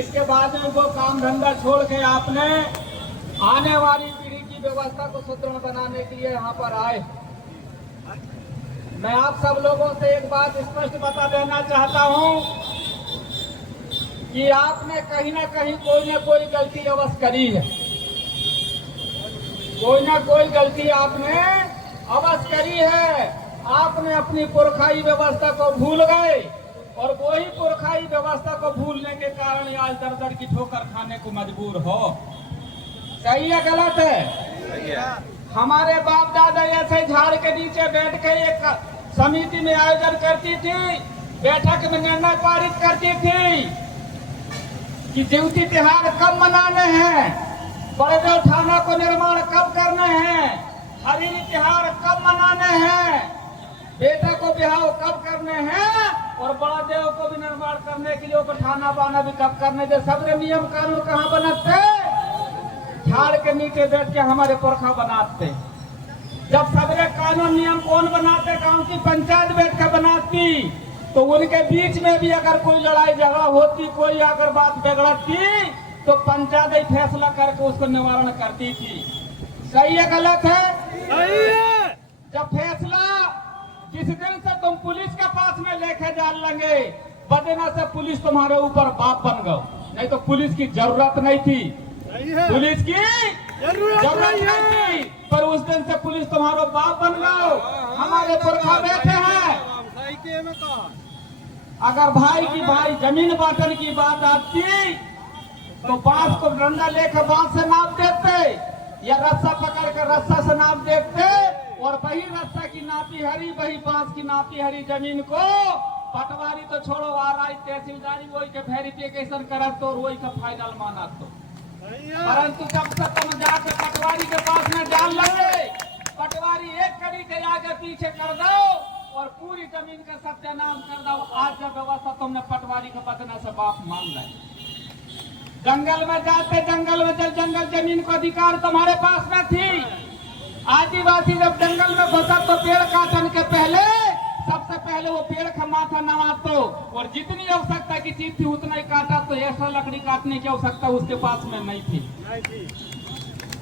इसके बाद में वो काम धंधा छोड़ के आपने आने वाली पीढ़ी की व्यवस्था को सुदृढ़ बनाने के लिए यहाँ पर आए। मैं आप सब लोगों से एक बात स्पष्ट बता देना चाहता हूँ कि आपने कहीं ना कहीं कोई ना कोई गलती अवश्य करी है। कोई ना कोई गलती आपने अवश्य करी है। आपने अपनी पुरखाई व्यवस्था को भूल गए और वही पुरखाई व्यवस्था को भूलने के कारण आज दर दर की ठोकर खाने को मजबूर हो। सही है गलत है? सही है। हमारे बाप दादा ऐसे झाड़ के नीचे बैठ के एक समिति में आयोजन करती थी, बैठक में निर्णय पारित करती थी कि ज्योति त्योहार कब मनाने हैं, बड़े थाना को निर्माण कब करने हैं, हरिणी त्योहार कब मनाने हैं, बेटा को ब्याह कब करने हैं और बड़ा देव को भी निर्माण करने के लिए थाना बाना भी कब करने दे। सबरे नियम कानून कहाँ बनाते? झाड़ के नीचे बैठ के हमारे पुरखा बनाते। जब सबरे कानून नियम कौन बनाते? गांव की पंचायत बैठ कर बनाती। तो उनके बीच में भी अगर कोई लड़ाई झगड़ा होती, कोई अगर बात बिगड़ती, तो पंचायत ही फैसला करके उसको निवारण करती थी। सही है गलत है? सही है। जब फैसला जिस दिन से तुम पुलिस के पास में लेके जा लेंगे, बदना से पुलिस तुम्हारे ऊपर बाप बन गए, नहीं तो पुलिस की जरूरत नहीं थी। पुलिस की जरूरत नहीं थी, पर उस दिन से पुलिस तुम्हारा बाप बन गए। हमारे पुरखा बैठे हैं। अगर भाई की भाई जमीन बांटने की बात आती तो बांस को डंडा लेकर बांस से नाप देते या रस्सा पकड़ कर रस्सा से नाप देते और वही रस्सा की नापी हरी, वही बांस की नापी हरी जमीन को पटवारी तो छोड़ो, आ रहा तहसीलदारी वही के वेरिफिकेशन करत तो वही का फाइनल माना तो। परंतु जब तक तुम जाकर पटवारी के पास में डाल लगे, पटवारी एक कड़ी के आगे पीछे कर दो और पूरी जमीन का सत्यानाश कर दो। आज जब व्यवस्था तुमने पटवारी के बदना से बाप मान लिया। जंगल में जाते, जंगल में जल जंगल जमीन को अधिकार तुम्हारे पास में थी। आदिवासी जब जंगल में घुसा तो पेड़ काटने के पहले सबसे पहले वो पेड़ का माथा नवातो और जितनी आवश्यकता की चीज थी उतना ही काटा। तो ऐसा लकड़ी काटने की आवश्यकता उसके पास में नहीं थी।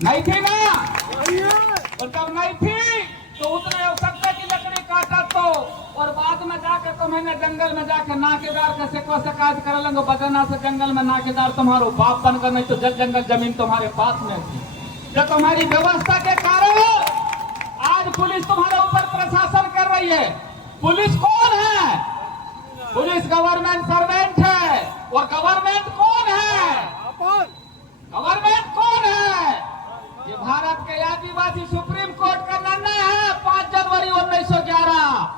नहीं थी ना? और जब नहीं थी तो उतने आवश्यकता की लकड़ी काटा तो और बाद में जाकर तुम्हें जंगल में जाकर नाकेदार का शिकायत कर लेंगे, बदना से जंगल में नाकेदार तुम्हारो बाप बनकर, नहीं तो जल जंगल जमीन तुम्हारे पास में थी। जब तुम्हारी व्यवस्था के कारण आज पुलिस तुम्हारे ऊपर प्रशासन कर रही है। पुलिस कौन है? पुलिस गवर्नमेंट सर्वेंट है। और गवर्नमेंट कौन है? गवर्नमेंट कौन है? ये भारत के आदिवासी सुप्रीम कोर्ट का निर्णय है 5 जनवरी 1911।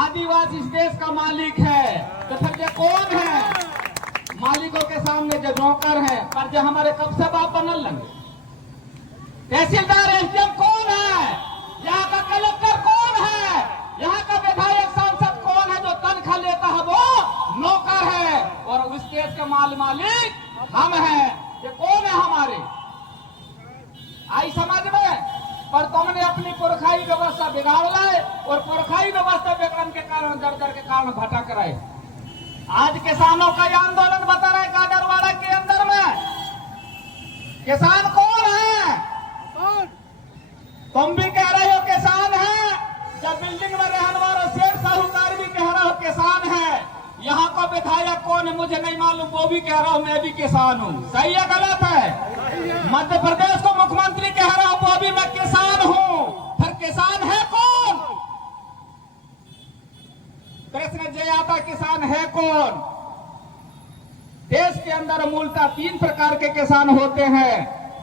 आदिवासी इस देश का मालिक है। तो फिर ये कौन है? मालिकों के सामने जो नौकर है, पर जो हमारे कब से बाप बनल लगे। तहसीलदार एसडीएम कौन है? यहाँ का कलेक्टर कौन है? यहाँ का विधायक सांसद कौन है? जो तनख्वाह लेता है वो नौकर है और उस देश के मालिक हम हैं। ये कौन है हमारे? आई समझ में? पर तुमने अपनी पुरखाई व्यवस्था बिगाड़ लाए और पुरखाई व्यवस्था बिगड़ने के कारण दर दर के कारण भटक रहे। आज किसानों का आंदोलन बता रहा है गाडरवाड़ा के अंदर में। किसान कौन है? तुम भी कह रहे हो किसान है, जब बिल्डिंग में रहने वाला शेर साहूकार भी कह रहा हो किसान है। यहाँ का विधायक कौन है मुझे नहीं मालूम, वो भी कह रहा हूँ मैं भी किसान हूँ। सही है गलत है? मध्य प्रदेश को मुख्यमंत्री कह रहा हूँ वो भी मैं किसान हूँ। फिर किसान है कौन? प्रश्न जो आता किसान है कौन? देश के अंदर मूलतः 3 प्रकार के किसान होते हैं।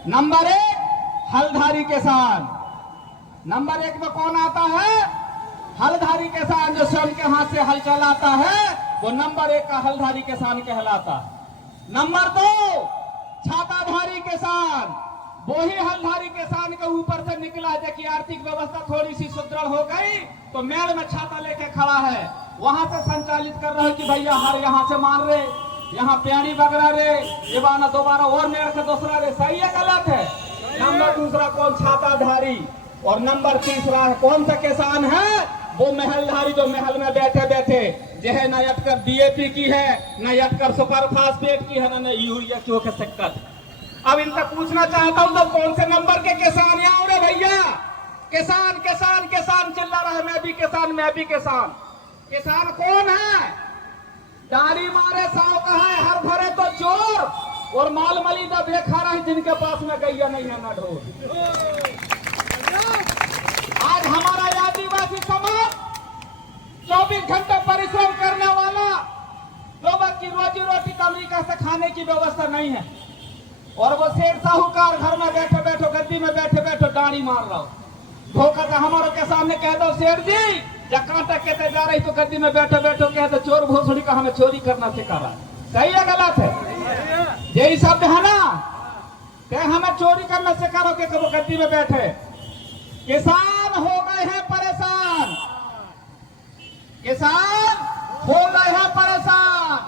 नंबर 1 हलधारी किसान। नंबर 1 में कौन आता है? हलधारी किसान, जो स्वयं के हाथ से हल चलाता है वो नंबर 1 का हलधारी किसान कहलाता है। नंबर 2 छाताधारी किसान। वो ही हलधारी किसान के ऊपर से निकला है कि आर्थिक व्यवस्था थोड़ी सी सुदृढ़ हो गई तो मेड़ में छाता लेके खड़ा है, वहां से संचालित कर रहा है कि भैया हर यहाँ से मार रहे, यहाँ पेड़ी बगड़ा रे, ये बाना दोबारा और मेड़ से दूसरा रे। सही है गलत है? नंबर 2 कौन? छाताधारी। और नंबर 3 कौन सा किसान है? वो महलधारी, जो महल में बैठे बैठे जो है न अटकर DAP की है, न अटकर सुपर फास्फेट की है, न यूरिया की होकर शक्कर। अब इनसे पूछना चाहता हूं तो कौन से नंबर के किसान यहाँ रे भैया? किसान किसान किसान चिल्ला रहा है, मैं भी किसान मैं भी किसान। किसान कौन है? डारी मारे साव का है, हर भरे तो चोर और माल मलीदा देखा रहे जिनके पास में गैया नहीं है ना ढोर। आज हमारा आदिवासी समाज 24 घंटे परिश्रम करने वाला, लोगों की रोजी रोटी तरीका से खाने की व्यवस्था नहीं है और वो सेठ साहूकार घर में बैठे बैठो गद्दी में बैठे बैठो डांडी मार रहा हो। धोखा से हमारे के सामने कह दो सेठ जी या कांटा कहते जा रही तो गद्दी में बैठे बैठो कहते चोर भोसड़ी का हमें चोरी करना सिखा रहा है। सही है गलत है? यही शब्द है ना, कह हमें चोरी करना सिखा रहा हो कि गद्दी में बैठे। किसान हो गए हैं परेशान, किसान हो गए हैं परेशान,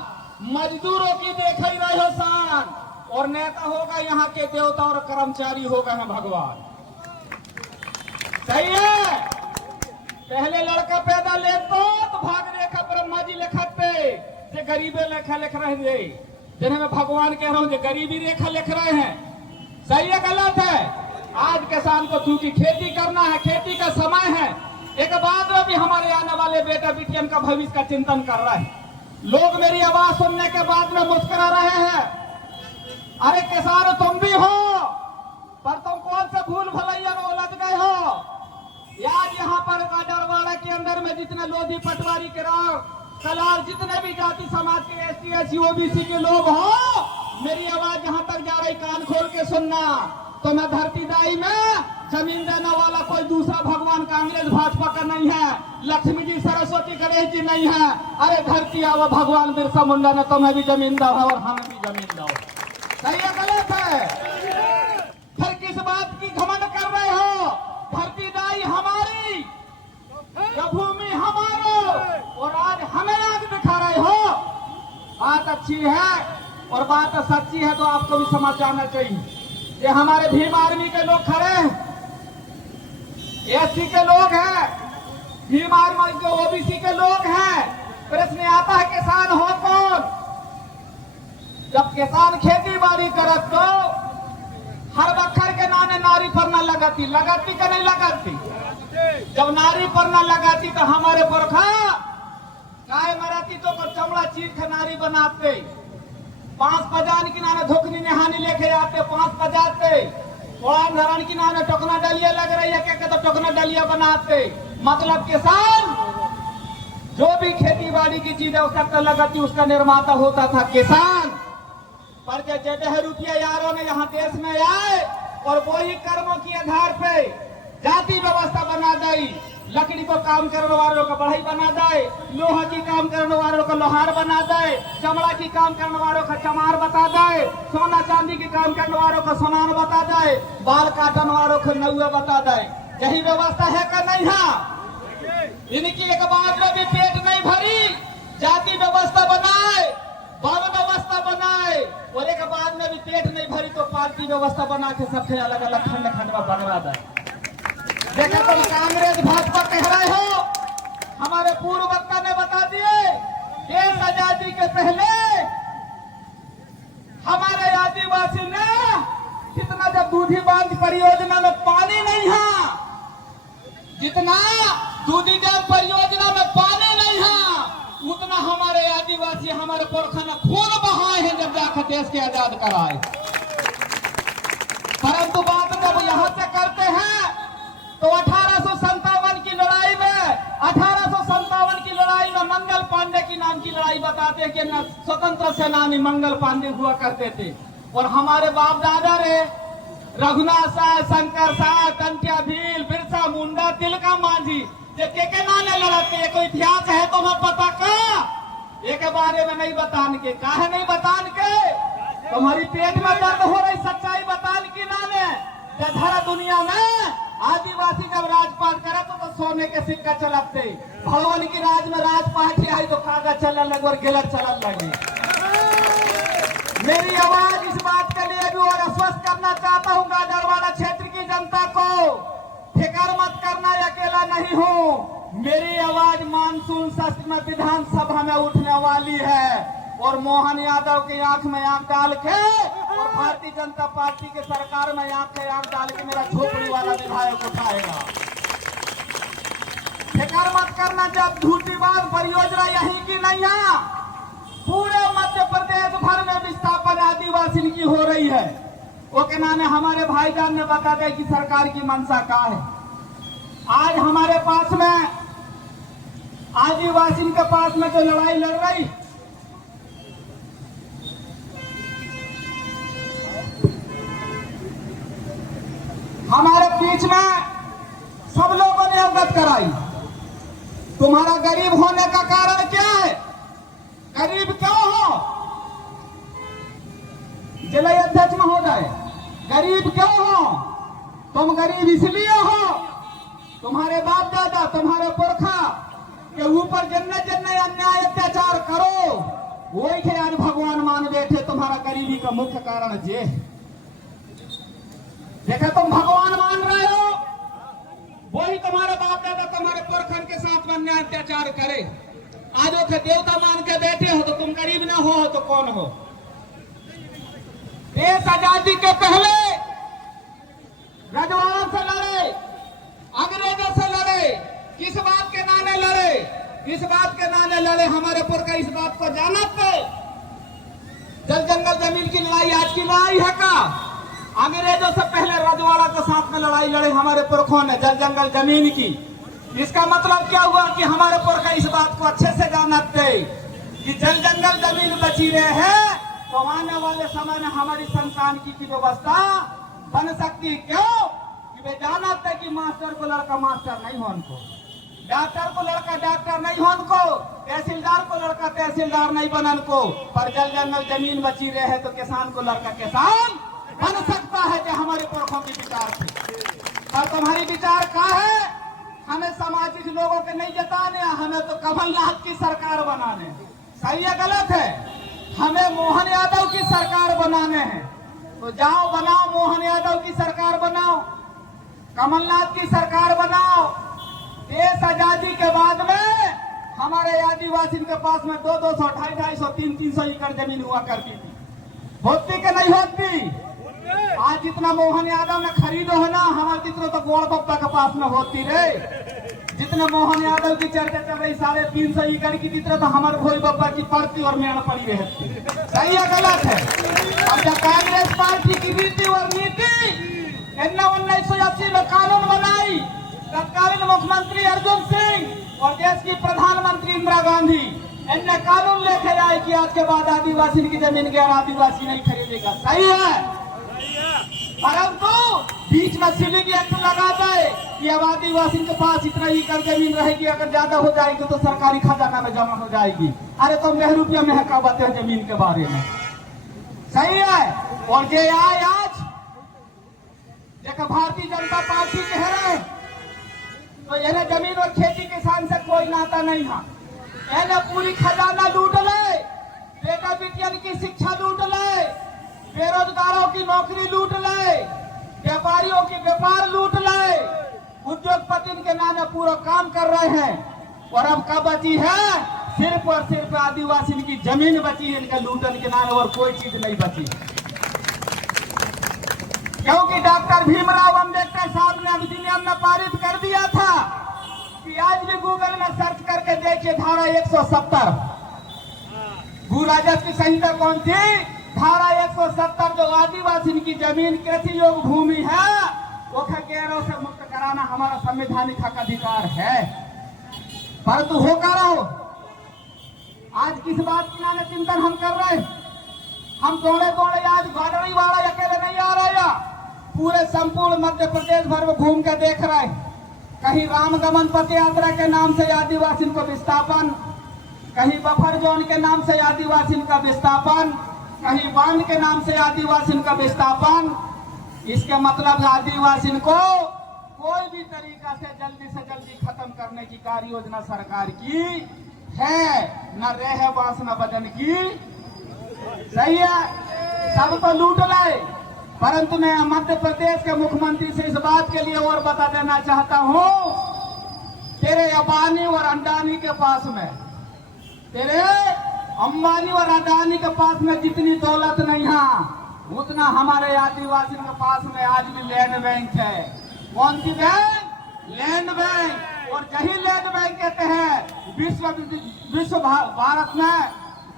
मजदूरों की देख ही रहे हो शान, और नेता होगा यहाँ के देवता और कर्मचारी हो गए हैं भगवान। सही है? पहले लड़का पैदा ले तो भाग रेखा ब्रह्मा जी लिखते से गरीबे लेखा लिख रहे थे, जिन्हें मैं भगवान कह रहा हूं जो गरीबी रेखा लिख रहे हैं। सही है गलत है? आज किसान को क्योंकि खेती करना है, खेती का समय है, एक बाद में भी हमारे आने वाले बेटा बेटियन का भविष्य का चिंतन कर रहे हैं। लोग मेरी आवाज सुनने के बाद में मुस्कुरा रहे हैं, अरे किसान तुम भी हो पर तुम कौन से भूल भलैया में उलझ गए हो। यार यहाँ पर गाजरवाड़ा के अंदर में जितने लोधी पटवारी के सलार जितने भी जाति समाज के ST SC OBC के लोग हो, मेरी आवाज यहाँ तक जा रही, कान खोल के सुनना। तो मैं धरती दाई में जमीन देने वाला कोई दूसरा भगवान कांग्रेस भाजपा का नहीं है, लक्ष्मी जी सरस्वती गणेश जी नहीं है। अरे धरती आवा भगवान बिरसा मुंडा ने तुम्हें भी जमीन दो और हमें भी जमीन दो। सही है गलत है? फिर किस बात की घमंड कर रहे हो? धरती दाई हमारी, भूमि हमारो, और आज हमें आग दिखा रहे हो। बात अच्छी है और बात सच्ची है तो आपको भी समझ जाना चाहिए। ये हमारे भीम आर्मी के लोग खड़े हैं, SC के लोग हैं, भीम आर्मी के OBC के लोग हैं। प्रश्न आता है किसान हो कौन? जब किसान खेती बाड़ी करत तो हर बखर के नाने नारी पर न लगाती, लगाती का नहीं लगाती। जब नारी पर न लगाती तो हमारे पुरखा गाय मराती तो चमड़ा चीर के नारी बनाते, 5 बजान की नाने धोखनी नहानी लेके आते, 5 बजाते, और धरण की नाने टोकना डलिया लग रही है क्या तो टोकना डलिया बनाते। मतलब किसान जो भी खेती बाड़ी की चीज है उसका लगाती, उसका निर्माता होता था किसान। पर जैसे रुपया यारों ने यहाँ देश में आए और वही कर्मों के आधार पे जाति व्यवस्था बना दी। लकड़ी को काम करने वालों को बढ़ई बना दे, लोहा की काम करने वालों को लोहार बना दे, चमड़ा की काम करने वालों को चमार बता दे, सोना चांदी की काम करने वालों को सोनार बता दे, बाल काटने वालों को नौवे बता दे। यही व्यवस्था है कि नहीं है? इनकी एक बाद में भी पेट नहीं भरी, जाति व्यवस्था बनाए, वन व्यवस्था बनाए, और एक बाद में भी पेट नहीं भरी तो पार्टी व्यवस्था बना के सबके अलग अलग खंड खंड में बनवा दे। देखा तुम कांग्रेस भाजपा कह रहे हो, हमारे पूर्व वक्ता ने बता दिए, देश आजादी के पहले हमारे आदिवासी ने कितना, जब दूधी बांध परियोजना में पानी नहीं है, जितना दूधी डैम परियोजना में पानी नहीं है, उतना हमारे आदिवासी हमारे पुरखा ने खून बहाए हैं जब जाकर देश के आजाद कराए। परंतु बात जब यहाँ से करते हैं तो 1857 की लड़ाई में, 1857 की लड़ाई में मंगल पांडे की नाम की लड़ाई बताते हैं कि स्वतंत्र सेनानी मंगल पांडे हुआ करते थे। और हमारे बाप दादा रे रघुनाथ साय, शंकर साय, टंटिया भील, बिरसा मुंडा, तिलका मांझी के नाने लड़ाते। कोई इतिहास है तो मैं पता का एक बारे में नहीं बतान के, काहे नहीं बतान के? तुम्हारी पेट में दर्द हो रही, सच्चाई बतान की नाने। धरा दुनिया में आदिवासी जब राजपाट करे तो सोने के सिक्का चलाते, भगवान की राज में राजपाट आई तो कागज चलने लगे और गिलट चलने लगे। मेरी आवाज इस बात के लिए भी और आश्वस्त करना चाहता हूँ गाजरवाड़ा क्षेत्र की जनता को, फिक्र मत करना, अकेला नहीं हूँ। मेरी आवाज मानसून सत्र में विधानसभा में उठने वाली है और मोहन यादव की आंख में आंख डाल के और भारतीय जनता पार्टी के सरकार में आंख डाल के मेरा झोपड़ी वाला विधायक उठाएगा। फिक्र मत करना, जब झूठी बात परियोजना यहीं की नहीं है, पूरे मध्य प्रदेश भर में विस्थापन आदिवासी की हो रही है। वो के नाम हमारे भाईजान ने बता दिया कि सरकार की मंशा क्या है। आज हमारे पास में आदिवासी के पास में जो लड़ाई लड़ रही, हमारे बीच में सब लोगों ने अवगत कराई। तुम्हारा गरीब होने का कारण क्या है? गरीब क्यों हो? जिला अध्यक्ष महोदय, गरीब क्यों हो? तुम गरीब इसलिए हो, तुम्हारे बाप दादा, तुम्हारे पुरखा के ऊपर जन्ने जन्ने अन्याय अत्याचार करो, वही थे आज भगवान मान बैठे। तुम्हारा गरीबी का मुख्य कारण जे देखा, तुम भगवान मान रहे हो, वही तुम्हारे बाप दादा तुम्हारे पुरखन के साथ में अन्याय अत्याचार करे। आज वो देवता मान के बैठे हो तो तुम गरीब ना हो तो कौन हो? देश आजादी के पहले रजवाड़ों से लड़े, अंग्रेजों से लड़े, किस बात के नाने लड़े? किस बात के नाने लड़े? हमारे पुरखा इस बात को जाना थे। जल जंगल जमीन की लड़ाई आज की लड़ाई है का? अंग्रेजों से पहले रजवाड़ा के साथ में लड़ाई लड़े हमारे पुरखों ने जल जंगल जमीन की। इसका मतलब क्या हुआ कि हमारे पुरखा इस बात को अच्छे से जानते थे कि जल जंगल जमीन बची रहे हैं तो आने वाले समय में हमारी संतान की व्यवस्था बन सकती। क्यों? कि वे जानते कि मास्टर को लड़का मास्टर नहीं हो उनको, डॉक्टर को लड़का डॉक्टर नहीं हो उनको, तहसीलदार को लड़का तहसीलदार नहीं बना उनको। पर जल जंगल जमीन बची रहे तो किसान को लड़का किसान बन सकता है। जो हमारे पुरखों के विचार थे। और तुम्हारी विचार क्या है? हमें सामाजिक लोगों के नहीं जताने, हमें तो कमलनाथ की सरकार बनाने। सही है गलत है? हमें मोहन यादव की सरकार बनाने हैं तो जाओ बनाओ, मोहन यादव की सरकार बनाओ, कमलनाथ की सरकार बनाओ। देश आजादी के बाद में हमारे आदिवासी के पास में 200, 250, 300 एकड़ जमीन हुआ करती थी। होती कि नहीं होती? आज जितना मोहन यादव ने खरीदो है ना, हमारे जितना तो गोड़ बप्पा के पास में होती रे। जितने मोहन यादव की चर्चा चल रही 350 एकड़ की, जितना तो हमारे भोई बप्पा की पड़ती और मेड़ पड़ी रहती। सही है गलत है? अब जब कांग्रेस पार्टी की नीति और नीति 1980 में कानून बनाई, तत्कालीन मुख्यमंत्री अर्जुन सिंह और देश की प्रधानमंत्री इंदिरा गांधी इनने कानून लेके आए कि आज के बाद आदिवासी की जमीन गैर आदिवासी नहीं खरीदेगा। सही है? परंतु बीच में सीलिंग एक्ट लगा दे कि अब आदिवासी के पास इतना एकड़ जमीन रहेगी, अगर ज्यादा हो जाएगी तो सरकारी खजाना में जमा हो जाएगी। अरे तो मैं रुपया में क्या बातें हैं जमीन के बारे में? सही है? और जे आए आज देखो भारतीय जनता पार्टी के है तो इन्हें जमीन और खेती किसान से कोई नाता नहीं है। इन्हें पूरी खजाना लूट ले, बेटा बेटियन की शिक्षा लूट ले, बेरोजगारों की नौकरी लूट ले, व्यापारियों की व्यापार लूट ले, उद्योगपति के नाम पूरा काम कर रहे हैं। और अब क्या बची है? सिर्फ और सिर्फ आदिवासी की जमीन बची है इनके लूटन के नाम, और कोई चीज नहीं बची। क्योंकि डॉक्टर भीमराव अंबेडकर साहब ने अधिनियम में पारित कर दिया था कि आज भी गूगल में सर्च करके देखिए धारा 170 भू राजस्व की संहिता कौन थी? धारा 170 जो आदिवासी की जमीन कृषि योग्य भूमि है वो खगेरों से मुक्त कराना हमारा संवैधानिक हक अधिकार है। परंतु हो कर रहो आज किस बात की नाम चिंतन हम कर रहे हैं? हम दौड़े दौड़े आज गाड़ी वाला अकेले नहीं आ रहे, पूरे संपूर्ण मध्य प्रदेश भर में घूम के देख रहे हैं। कहीं रामगमन पथ यात्रा के नाम से आदिवासी को विस्थापन, कहीं बफर जोन के नाम से आदिवासी का विस्थापन, कहीं बांध के नाम से आदिवासी का विस्थापन। इसके मतलब आदिवासी को कोई भी तरीका से जल्दी खत्म करने की कार्य योजना सरकार की है, न रह बांस न बदन की। सही है? सब तो लूट लाए। परंतु मैं मध्य प्रदेश के मुख्यमंत्री से इस बात के लिए और बता देना चाहता हूं तेरे अंबानी और अंडानी के पास में, तेरे अंबानी और अडानी के पास में जितनी दौलत नहीं है, उतना हमारे आदिवासी के पास में आज भी लैंड बैंक है। कौन सी बैंक? Land bank. और यही लैंड बैंक कहते हैं विश्व भारत में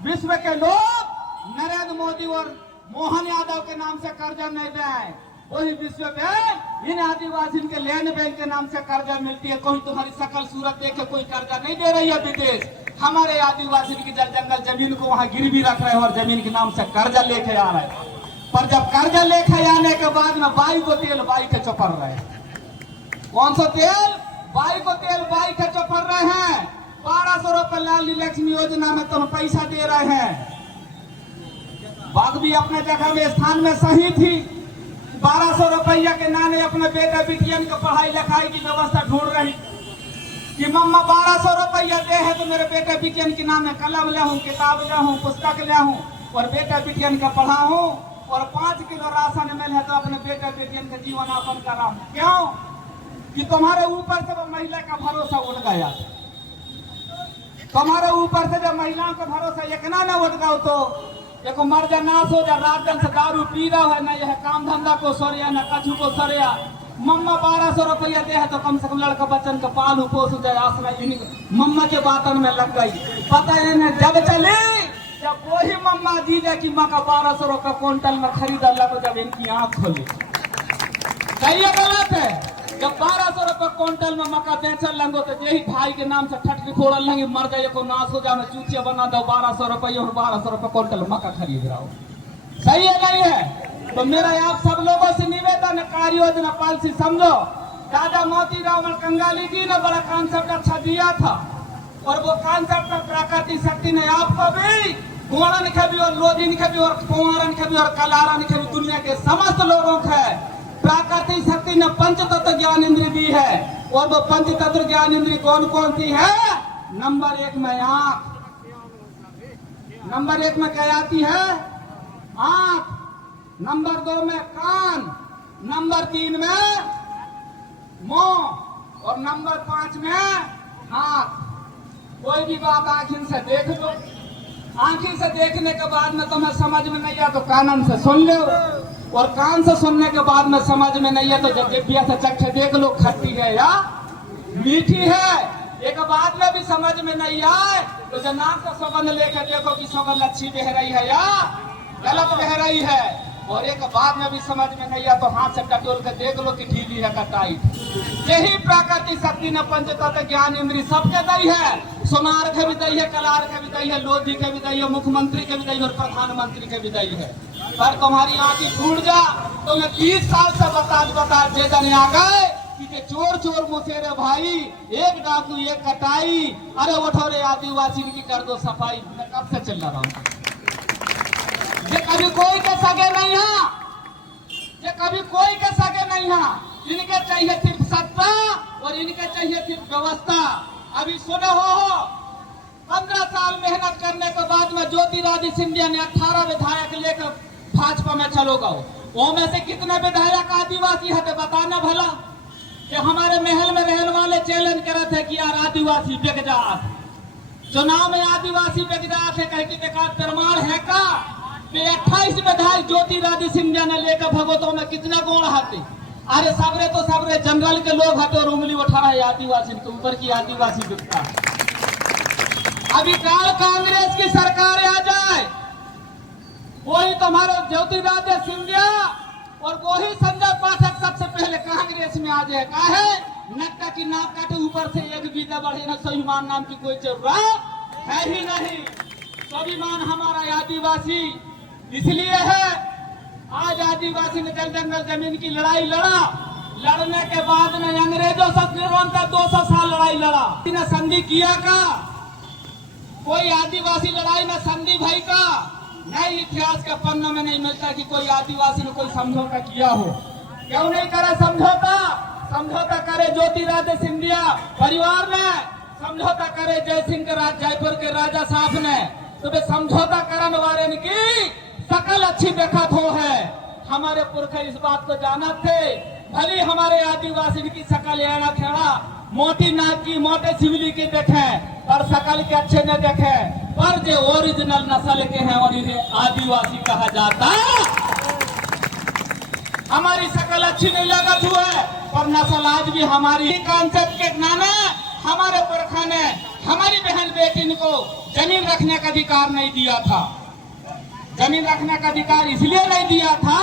विश्व के लोग नरेंद्र मोदी और मोहन यादव के नाम से कर्जा नहीं दें, वही विश्व बैंक इन आदिवासी के लैंड बैंक के नाम से कर्जा मिलती है। कोई तुम्हारी शकल सूरत देख के कोई कर्जा नहीं दे रही है विदेश, हमारे आदिवासी की जंगल जमीन को वहां गिरवी रख रहे हैं और जमीन के नाम से कर्जा लेके आ रहे हैं। पर जब कर्जा लेके आने के बाद में बाई को तेल बाई के चौपर रहे हैं। कौन सा तेल? बाई को तेल बाई के चौपर रहे हैं। 1200 रुपए लाडली लक्ष्मी योजना में तुम पैसा दे रहे हैं। बात भी अपने जगह में स्थान में सही थी। 1200 रुपया के नाने अपने बेटा बिटियन को पढ़ाई लिखाई की व्यवस्था ढूंढ रही कि मम्मा 1200 रुपया दे है तो मेरे बेटा बिटियन के नाम में कलम ले हूँ, किताब ले हूँ, पुस्तक ले हूँ और बेटा बिटियन का पढ़ाऊँ और 5 किलो राशन मिल है तो अपने बेटा बिटियन का जीवन यापन कराऊँ। क्यों? कि तुम्हारे ऊपर से वो महिला का भरोसा उठ गया। तुम्हारे ऊपर से जब महिलाओं का भरोसा इतना न उठ गया तो देखो मर जा नाश हो जा, रात दिन से दारू पी रहा है, न यह काम धंधा को सोरिया न कछु को सरिया। मम्मा 1200 रुपया दे है तो कम से कम लड़का बच्चन का पालू पोस जाए, आश्रय मम्मा के बातन में लग गई। पता है न जब चली जब वही मम्मा जी ने कि माँ का 1200 रुपया क्विंटल में खरीदा तो जब इनकी आंख खोली। सही है गलत है? जब 1200 रुपया क्विंटल में मक्का बेचल लंगो तो यही भाई के नाम से ठटकी फोड़ल लंगी, मर जाइए को नाश हो जाए, चूचिया बना दो 1200 रुपये और 1200 रुपया क्विंटल मक्का खरीद रहा हो। सही है नहीं है? तो मेरा आप सब लोगों से निवेदन है, कार्य योजना पॉलिसी समझो। दादा मोतीराम कंगाली जी ने बड़ा कॉन्सेप्ट अच्छा दिया था और वो कॉन्सेप्ट में प्राकृतिक शक्ति ने आपको भी घोड़न के भी और लोधिन के भी और कुंवरन के भी और कलारन के भी दुनिया के समस्त लोगों के प्राकृतिक शक्ति ने पंच तत्व ज्ञान इंद्रिय दी है। और वो पंच तत्व ज्ञान इंद्रिय कौन कौन सी है? नंबर 1 में आंख, नंबर 1 में क्या आती है? आंख, नंबर 2 में कान, नंबर 3 में मुंह और नंबर 5 में हाथ। कोई भी बात आंखिन से देख लो, आंखिन से देखने के बाद में तुम्हें समझ में नहीं आया तो कानन से सुन लो और कान से सुनने के बाद में समझ में नहीं है तो जब जिभ्या से चखे देख लो खट्टी है या मीठी है। एक बात में भी समझ में नहीं आए तो जब नाक से सुगंध लेकर देखो कि सुगंध अच्छी बह रही है या गलत बह रही है। और एक बात में भी समझ में नहीं आया तो हाथ से टटोल कर देख लो कि ढीली है का टाइट। यही प्राकृतिक शक्ति ने पंचतत्व ज्ञान इंद्रिय सबके दी है। सोनार के भी दी है, कलार के भी दी है, लोधी के भी दी है, मुख्यमंत्री के भी दी है और प्रधानमंत्री के भी दी है। पर तुम्हारी आंखें फूट जा तो मैं 30 साल से बता जे आ गए कि चोर चोर मुसेरे भाई, एक डाकू एक कटाई, अरे उठोरे आदिवासी की कर दो सफाई। मैं कब से चिल्ला रहा हूँ? ये कभी कोई के सगे नहीं है, ये कभी कोई के सगे नहीं है। इनके चाहिए सिर्फ सत्ता और इनके चाहिए सिर्फ व्यवस्था। अभी सुने हो 15 साल मेहनत करने के बाद में ज्योतिरादित्य सिंधिया ने 18 विधायक लेकर भाजपा में चलो गए। वो में से कितने विधायक आदिवासी है तो बताना भला कि हमारे महल में रहने वाले चैलेंज करे थे कि यार आदिवासी बिक जात, चुनाव में आदिवासी बिक जात है कह के देखा प्रमाण है का? 28 विधायक ज्योतिरादित्य सिंधिया ने लेकर भगवतों में कितने गुण आते। अरे सबरे तो सबरे जनरल के लोग हटे और उंगली उठा रहा है आदिवासी के ऊपर की आदिवासी बिकता। अभी काल कांग्रेस की सरकार आ जाए, वही तुम्हारे ज्योतिरादित्य सिंधिया और वही संजय पाठक सबसे पहले कांग्रेस में आ जाए। का है नक्का की नाक काटे ऊपर से एक बीता बढ़े ना, स्वाभिमान नाम की कोई जरूरत है ही नहीं। स्वाभिमान हमारा आदिवासी इसलिए है। आज आदिवासी ने जंगल जमीन की लड़ाई लड़ा, लड़ने के बाद में अंग्रेजों से निरंतर 200 साल लड़ाई लड़ा। ने संधि किया का? कोई आदिवासी लड़ाई में संधि भाई का नहीं, इतिहास के पन्नों में नहीं मिलता कि कोई आदिवासी ने कोई समझौता किया हो। क्यों नहीं करे समझौता? समझौता करे ज्योतिरादित्य सिंधिया परिवार ने, समझौता करे जयसिंह के जयपुर के राजा साहब ने। तो वे समझौता करने वाले की सकल अच्छी देखत हो है। हमारे पुरखे इस बात को जाना थे, भले हमारे आदिवासी की सकल याना खेड़ा मोटी नाक की मोटे सिवली के देखे पर शकल के अच्छे न देखे, पर जो ओरिजिनल नस्ल के हैं और इन्हें आदिवासी कहा जाता। हमारी शकल अच्छी नहीं लगत हुआ है पर नस्ल आज भी हमारी। कॉन्सेप्ट के नामे हमारे पुरखा ने हमारी बहन बेटी को जमीन रखने का अधिकार नहीं दिया था। जमीन रखने का अधिकार इसलिए नहीं दिया था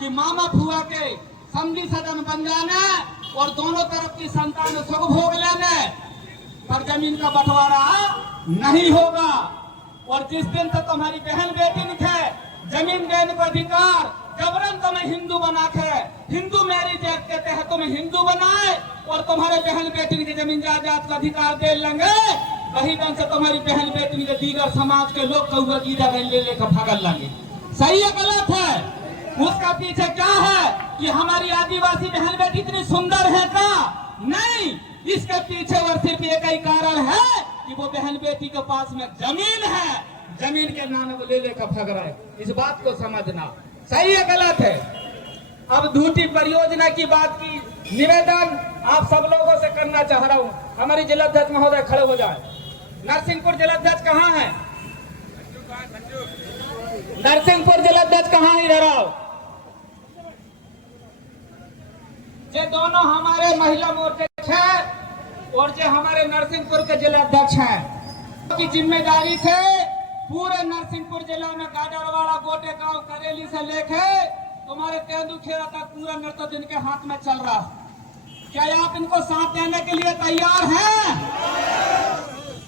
कि मामा फुआ के समझी सदन बन जाने और दोनों तरफ की संतान सुख भोग लेने पर जमीन का बंटवारा नहीं होगा। और जिस दिन तक तुम्हारी बहन बेटी ने जमीन देने का अधिकार जबरन तुम्हें हिंदू बना के हिंदू मैरिज एक्ट के तहत तुम्हें हिंदू बनाए और तुम्हारे बहन बेटी की जमीन जायदाद का अधिकार दे लेंगे, वही ढंग से तुम्हारी बहन बेटी के दीगर समाज के लोग कौआ गीदा ले लेकर भागल लेंगे। सही है गलत है? उसका पीछे क्या है कि हमारी आदिवासी बहन बेटी इतनी सुंदर है का? नहीं, इसके पीछे और सिर्फ एक ही कारण है कि वो बहन बेटी के पास में जमीन है, जमीन के नाम वो ले लेकर भाग रहा है। इस बात को समझना सही है गलत है? अब धूटी परियोजना की बात की निवेदन आप सब लोगों से करना चाह रहा हूँ। हमारी जिलाध्यक्ष महोदय खड़े हो जाए। नरसिंहपुर जिलाध्यक्ष कहाँ है? नरसिंहपुर जिलाध्यक्ष कहाँ है? इधर आओ। ये दोनों हमारे महिला मोर्चे हैं और जो हमारे नरसिंहपुर के जिलाध्यक्ष हैं की जिम्मेदारी से पूरे नरसिंहपुर जिला में गाडरवाड़ा, गोटे गांव, करेली से लेके तुम्हारे तेंदुखेड़ा तक पूरा नृत्य इनके हाथ में चल रहा है। क्या आप इनको साथ देने के लिए तैयार हैं?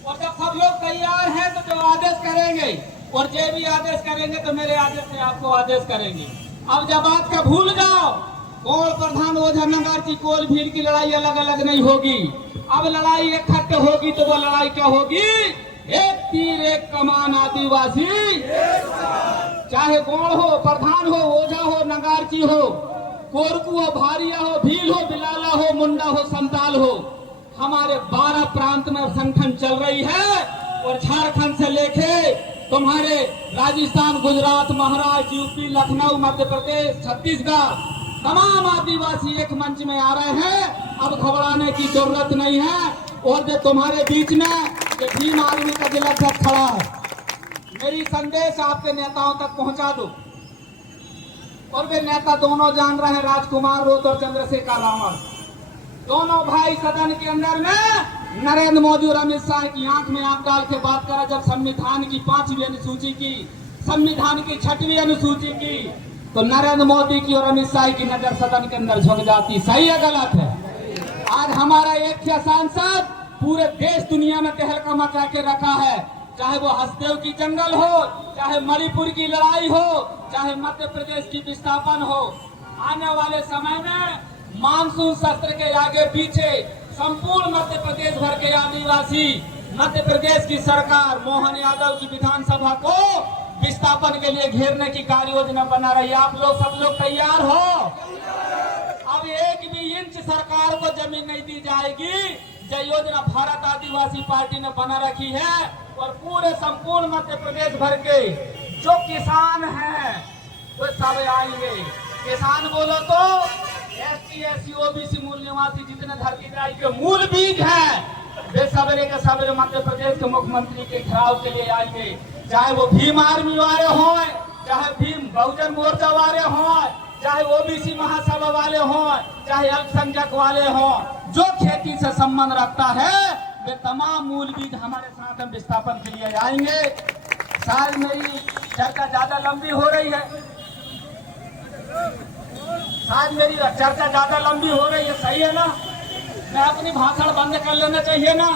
और जब सब लोग तैयार हैं तो जो आदेश करेंगे और जो भी आदेश करेंगे तो मेरे आदेश से आपको आदेश करेंगे। अब जब बात का भूल जाओ, कोल प्रधान ओझा नंगार की कोल भीड़ की लड़ाई अलग अलग नहीं होगी। अब लड़ाई इकट्ठे होगी तो वो लड़ाई क्या होगी? एक तीर एक कमान आदिवासी, चाहे गौड़ हो, प्रधान हो, ओझा हो, नगारची हो, कोरकू हो, भारिया हो, भील हो, बिलाला हो, मुंडा हो, संताल हो, हमारे 12 प्रांत में संगठन चल रही है। और झारखंड से लेके तुम्हारे राजस्थान, गुजरात, महाराष्ट्र, यूपी, लखनऊ, मध्य प्रदेश, छत्तीसगढ़, तमाम आदिवासी एक मंच में आ रहे हैं। अब घबराने की जरूरत नहीं है। और जो तुम्हारे बीच में ये भीम आर्मी का जिलाध्यक्ष खड़ा है, मेरी संदेश आपके नेताओं तक पहुंचा दो। और वे नेता दोनों जान रहे हैं, राजकुमार रोत और चंद्रशेखर रावण, दोनों भाई सदन के अंदर में नरेंद्र मोदी और अमित शाह की आंख में आंख डाल के बात करा। जब संविधान की 5वीं अनुसूची की, संविधान की 6वीं अनुसूची की, तो नरेंद्र मोदी की और अमित शाह की नजर सदन के अंदर झुक जाती। सही है गलत है? आज हमारा एक सांसद पूरे देश दुनिया में तहलका मचा के रखा है, चाहे वो हसदेव की जंगल हो, चाहे मणिपुर की लड़ाई हो, चाहे मध्य प्रदेश की विस्थापन हो। आने वाले समय में मानसून सत्र के आगे पीछे संपूर्ण मध्य प्रदेश भर के आदिवासी, मध्य प्रदेश की सरकार मोहन यादव की विधानसभा को विस्थापन के लिए घेरने की कार्य योजना बना रही है। आप लोग सब लोग तैयार हो? अब एक भी इंच सरकार को जमीन नहीं दी जाएगी। जो योजना भारत आदिवासी पार्टी ने बना रखी है और पूरे संपूर्ण मध्य प्रदेश भर के जो किसान हैं वो सब आएंगे। किसान बोलो तो ST, SC, OBC मूल निवासी जितने धरती जाए के मूल बीज हैं, वे सबरे के सबरे मध्य प्रदेश के मुख्यमंत्री के घेराव के लिए आएंगे। चाहे वो भीम आर्मी वाले हों, चाहे भीम बहुजन मोर्चा वाले हों, चाहे OBC महासभा वाले हों, चाहे अल्पसंख्यक वाले हों, जो खेती से संबंध रखता है वे तमाम मूल बीज हमारे साथ हम विस्थापन के लिए आएंगे। शायद मेरी चर्चा ज्यादा लंबी हो रही है, शायद मेरी चर्चा ज्यादा लंबी हो रही है। सही है ना? मैं अपनी भाषण बंद कर लेना चाहिए ना?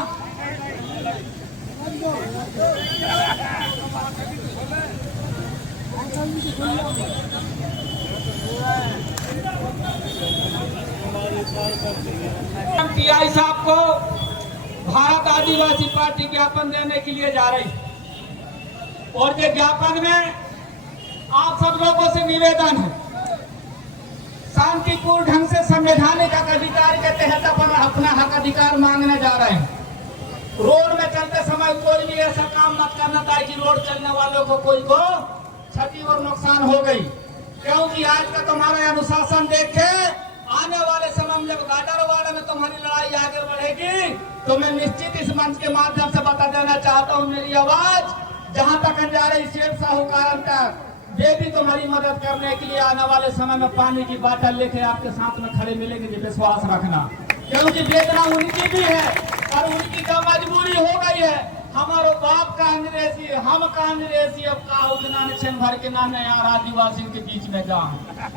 TI साहब को भारत आदिवासी पार्टी ज्ञापन देने के लिए जा रही और ये ज्ञापन में आप सब लोगों से निवेदन है, शांतिपूर्ण ढंग से संवैधानिक हक अधिकार के तहत अपना हक अधिकार मांगने जा रहे हैं। रोड में चलते समय कोई भी ऐसा काम मत करना ताकि रोड चलने वालों को कोई को क्षति और नुकसान हो गई, क्योंकि आज का तुम्हारा अनुशासन देख के आने वाले समय में जब गाडरवाड़ा में तुम्हारी लड़ाई आगे बढ़ेगी तो मैं निश्चित इस मंच के माध्यम से बता देना चाहता हूँ, मेरी आवाज जहाँ तक जा रही सेठ साहूकार तक, वे भी तुम्हारी मदद करने के लिए आने वाले समय में पानी की बाटल लेके आपके साथ में खड़े मिलेंगे, जी विश्वास रखना। क्योंकि वेदना उनकी भी है और उनकी जो मजबूरी हो गई है। हमारो बाप का अंग्रेजी, हम का अंग्रेजी, अब का उतना छेन भर के नाने यार आदिवासी के बीच में जा,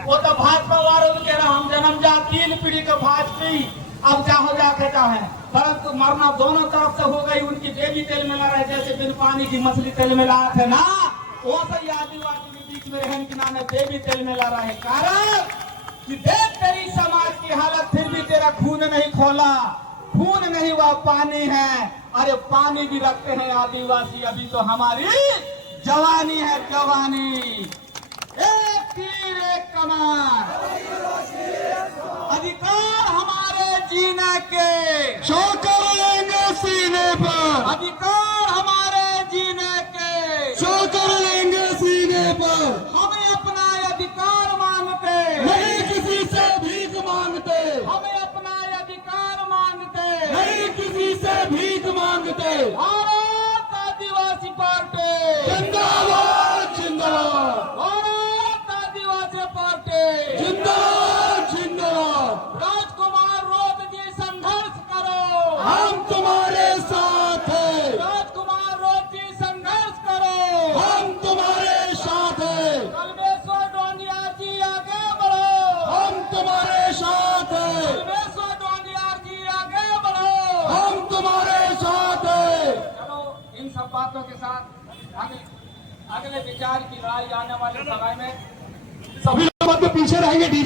वो तो भाजपा वालों के रहा, हम जन्म जा 3 पीढ़ी के भाजपी, अब चाहो जाके चाहे, परंतु मरना दोनों तरफ से हो गई। उनकी बेबी तेल मिला रहे, जैसे बिन पानी की मछली तेल मिला थे ना, वो सही आदिवासी के बीच में रहने के नाने बेबी तेल मिला रहे। कारण कि देख तेरी समाज की हालत, फिर भी तेरा खून नहीं खोला, खून नहीं वह पानी है। अरे पानी भी रखते हैं आदिवासी, अभी तो हमारी जवानी है, जवानी। एक तीर एक कमान, अधिकार हमारे जीने के, शौकर लेंगे सीने पर, अधिकार हमारे जीने के, शौकर लेंगे सीने पर। हमें अपना अधिकार मांगते, नहीं किसी से भीख मांगते, हमें अपना अधिकार मांगते, नहीं किसी से भीख मांगते। भारत आदिवासी पार्टी जिंदाबाद जिंदाबाद, भारत आदिवासी पार्टी जिंदाबाद जिंदाबाद। राजकुमार रोत जी संघर्ष करो, हम तुम्हारे साथ हैं, राजकुमार रोत जी संघर्ष करो, हम तुम्हारे साथ हैं, कल्मेश्वर डोनिया जी आगे बढ़ो, हम तुम्हारे साथ हैं, कल्मेश्वर डोनिया जी आगे बढ़ो। हम तुम्हारे साथ हैं। चलो इन सब बातों के साथ अगले विचार की लड़ाई आने वाले समय में सभी लोग पीछे रहेंगे, डीजे